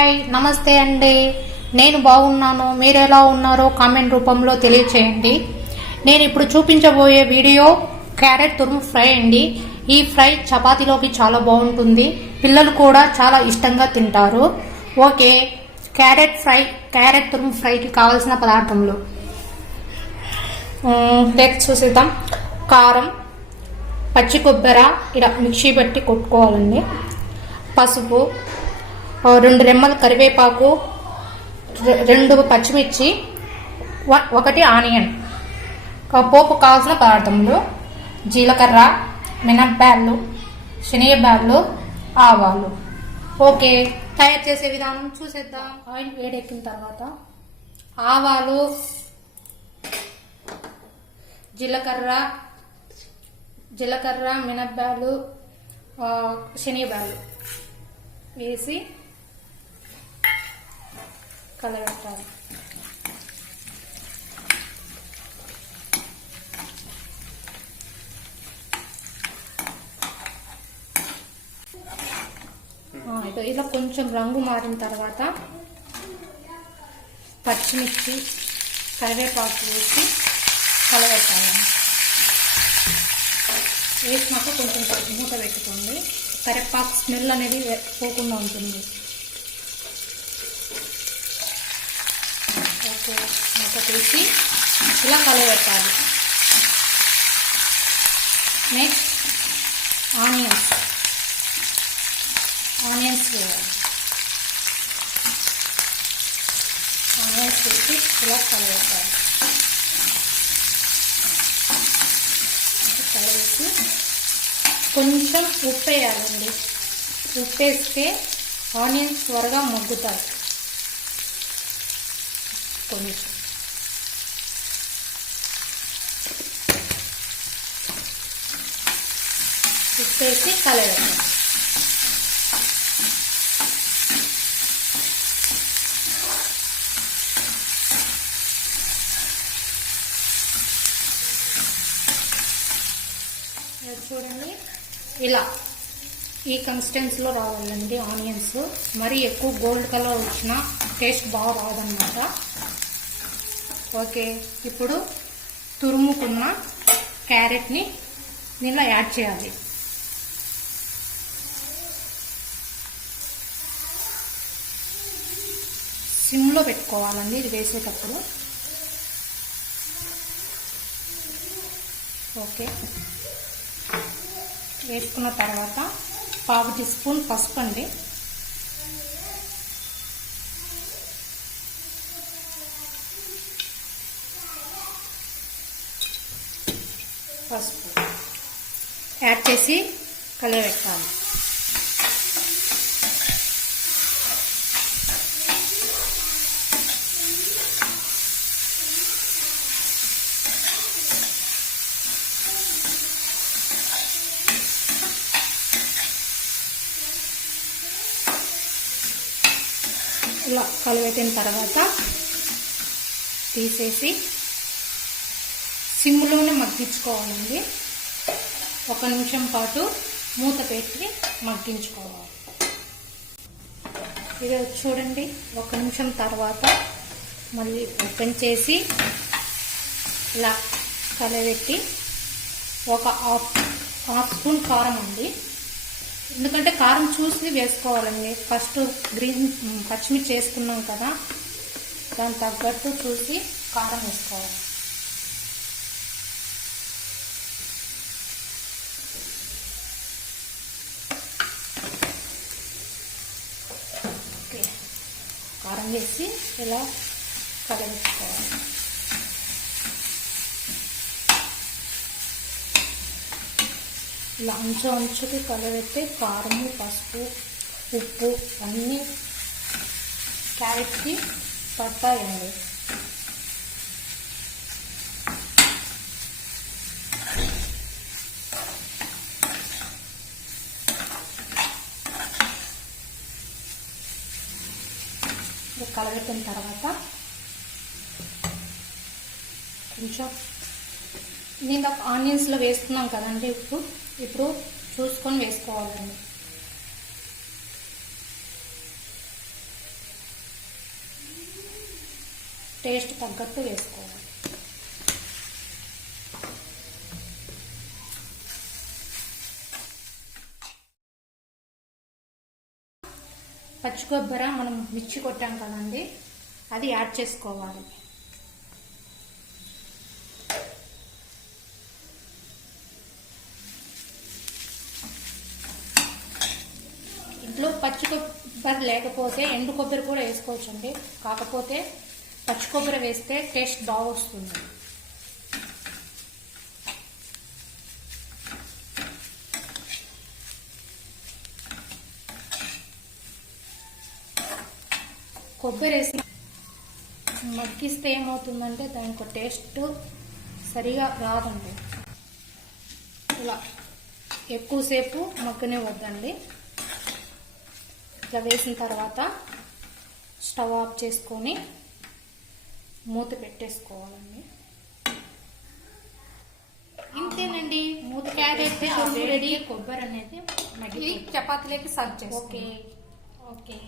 Hi నమస్తే అండి. నేను బాగున్నాను. మీరు ఎలా ఉన్నారో కామెంట్ రూపంలో తెలియచేయండి. నేను ఇప్పుడు చూపించబోయే వీడియో క్యారెట్ తురుము ఫ్రై అండి. ఈ ఫ్రై చపాతీలోకి చాలా బాగుంటుంది. పిల్లలు కూడా చాలా ఇష్టంగా తింటారు. ఓకే, క్యారెట్ తురుము ఫ్రైకి కావాల్సిన పదార్థములు చూసేద్దాం. కారం, పచ్చి కొబ్బరి ఇలా మిక్సీ బట్టి కొట్టుకోవాలండి. పసుపు, 2 రెమ్మల కరివేపాకు, 2 పచ్చిమిర్చి, 1 ఆనియన్. పోపు కావాల్సిన పదార్థములు జీలకర్ర, మినప్పాలు, శనగబ్యాళ్ళు, ఆవాలు. ఓకే, తయారు చేసే విధానం చూసేద్దాం. ఆయిల్ వేడెక్కిన తర్వాత ఆవాలు, జీలకర్ర, మినప్పాలు, శనగబ్యాళ్ళు వేసి కలబెట్టాలి. ఇలా కొంచెం రంగు మారిన తర్వాత పచ్చిమిర్చి, కరివేపాకు వేసి కలబెట్టాలి. వేసినాక కొంచెం మూత పెట్టుకోండి. కరివేపాకు స్మెల్ అనేది పోకుండా ఉంటుంది. ఓకే, మూత తీసి ఇలా కలబెట్టాలి. నెక్స్ట్ ఆనియన్స్ వేయాలి. ఆనియన్స్ వేసి ఇలా కలబెట్టాలి. కలిపి కొంచెం ఉప్పు వేయాలండి. ఉప్పు వేస్తే ఆనియన్స్ త్వరగా మగ్గుతాయి. కొంచెం ఉప్పు వేసి కలబెట్టాలి. చూడండి, ఇలా ఈ కన్సిస్టెన్సీలో రావాలండి ఆనియన్స్. మరీ ఎక్కువ గోల్డ్ కలర్ వచ్చినా టేస్ట్ బాగా రాదన్నమాట. ఓకే, ఇప్పుడు తురుముకున్న క్యారెట్ని దీనిలో యాడ్ చేయాలి. సిమ్లో పెట్టుకోవాలండి ఇది వేసేటప్పుడు. ఓకే, వేసుకున్న తర్వాత 1/2 టీ స్పూన్ పసుపు అండి. పసుపు యాడ్ చేసి కలబెట్టాలి. ఇలా కలబెట్టిన తర్వాత తీసేసి సిమ్లోనే మగ్గించుకోవాలండి. 1 నిమిషం పాటు మూత పెట్టి మగ్గించుకోవాలి. ఇది చూడండి, 1 నిమిషం తర్వాత మళ్ళీ ఓపెన్ చేసి ఇలా కలబెట్టి ఒక హాఫ్ స్పూన్ కారం అండి. ఎందుకంటే కారం చూసి వేసుకోవాలండి. ఫస్ట్ పచ్చిమిర్చి వేసుకున్నాం కదా, దాని తగ్గట్టు చూసి కారం వేసుకోవాలి. ఓకే, కారం వేసి ఇలా కలబెట్టుకోవాలి. ఇలా అంచుకి కలబెట్టి కారము, పసుపు, ఉప్పు అన్నీ క్యారెట్కి పడతాయండి. కలబెట్టిన తర్వాత కొంచెం నేను ఆనియన్స్లో వేస్తున్నాం కదండి. ఇప్పుడు చూసుకొని వేసుకోవాలండి. టేస్ట్ తగ్గట్టు వేసుకోవాలి. పచ్చి కొబ్బరి మనం మిర్చి కొట్టాం కదండి, అది యాడ్ చేసుకోవాలి. ఇంట్లో పచ్చి కొబ్బరి లేకపోతే ఎండు కొబ్బరి కూడా వేసుకోవచ్చండి. కాకపోతే పచ్చి కొబ్బరి వేస్తే టేస్ట్ బాగా వస్తుంది. కొబ్బరి వేసి మగ్గిస్తే ఏమవుతుందంటే దానికి టేస్ట్ సరిగా రాదండి. ఇలా ఎక్కువసేపు మగ్గనే వద్దండి. ఇట్లా వేసిన తర్వాత స్టవ్ ఆఫ్ చేసుకొని మూత పెట్టేసుకోవాలండి. ఇంతేనండి, మూత క్యారెట్ రెడీ. కొబ్బరి అనేది చపాతీలోకి సర్వ్ చేసుకోండి. ఓకే.